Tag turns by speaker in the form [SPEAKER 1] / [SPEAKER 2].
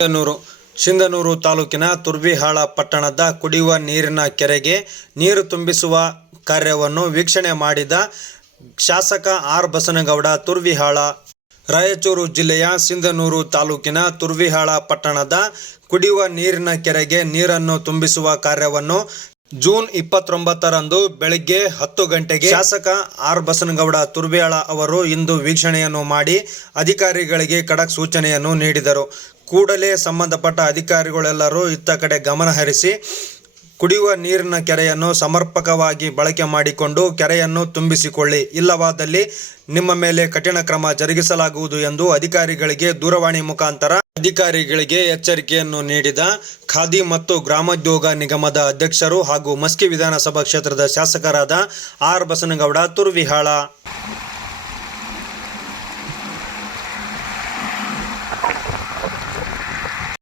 [SPEAKER 1] ಸಿಂಧನೂರು ಸಿಂಧನೂರು ತಾಲೂಕಿನ ತುರ್ಬಿಹಾಳ ಪಟ್ಟಣದ ಕುಡಿಯುವ ನೀರಿನ ಕೆರೆಗೆ ನೀರು ತುಂಬಿಸುವ ಕಾರ್ಯವನ್ನು ವೀಕ್ಷಣೆ ಮಾಡಿದ ಶಾಸಕ ಆರ್. ಬಸನಗೌಡ, ತುರ್ವಿಹಾಳ. ರಾಯಚೂರು ಜಿಲ್ಲೆಯ ಸಿಂಧನೂರು ತಾಲೂಕಿನ ತುರ್ವಿಹಾಳ ಪಟ್ಟಣದ ಕುಡಿಯುವ ನೀರಿನ ಕೆರೆಗೆ ನೀರನ್ನು ತುಂಬಿಸುವ ಕಾರ್ಯವನ್ನು ಜೂನ್ ಇಪ್ಪತ್ತೊಂಬತ್ತರಂದು ಬೆಳಗ್ಗೆ ಹತ್ತು ಗಂಟೆಗೆ ಶಾಸಕ ಆರ್ ಬಸನಗೌಡ ತುರ್ಬೇಳ ಅವರು ಇಂದು ವೀಕ್ಷಣೆಯನ್ನು ಮಾಡಿ ಅಧಿಕಾರಿಗಳಿಗೆ ಖಡಕ್ ಸೂಚನೆಯನ್ನು ನೀಡಿದರು. ಕೂಡಲೇ ಸಂಬಂಧಪಟ್ಟ ಅಧಿಕಾರಿಗಳೆಲ್ಲರೂ ಇತ್ತ ಕಡೆ ಗಮನ ಹರಿಸಿ ಕುಡಿಯುವ ನೀರಿನ ಕೆರೆಯನ್ನು ಸಮರ್ಪಕವಾಗಿ ಬಳಕೆ ಮಾಡಿಕೊಂಡು ಕೆರೆಯನ್ನು ತುಂಬಿಸಿಕೊಳ್ಳಿ. ಇಲ್ಲವಾದಲ್ಲಿ ನಿಮ್ಮ ಮೇಲೆ ಕಠಿಣ ಕ್ರಮ ಜರುಗಿಸಲಾಗುವುದು ಎಂದು ಅಧಿಕಾರಿಗಳಿಗೆ ದೂರವಾಣಿ ಮುಖಾಂತರ ಅಧಿಕಾರಿಗಳಿಗೆ ಎಚ್ಚರಿಕೆಯನ್ನು ನೀಡಿದ ಖಾದಿ ಮತ್ತು ಗ್ರಾಮೋದ್ಯೋಗ ನಿಗಮದ ಅಧ್ಯಕ್ಷರು ಹಾಗೂ ಮಸ್ಕಿ ವಿಧಾನಸಭಾ ಕ್ಷೇತ್ರದ ಶಾಸಕರಾದ ಆರ್ ಬಸನಗೌಡ ತುರ್ವಿಹಾಳ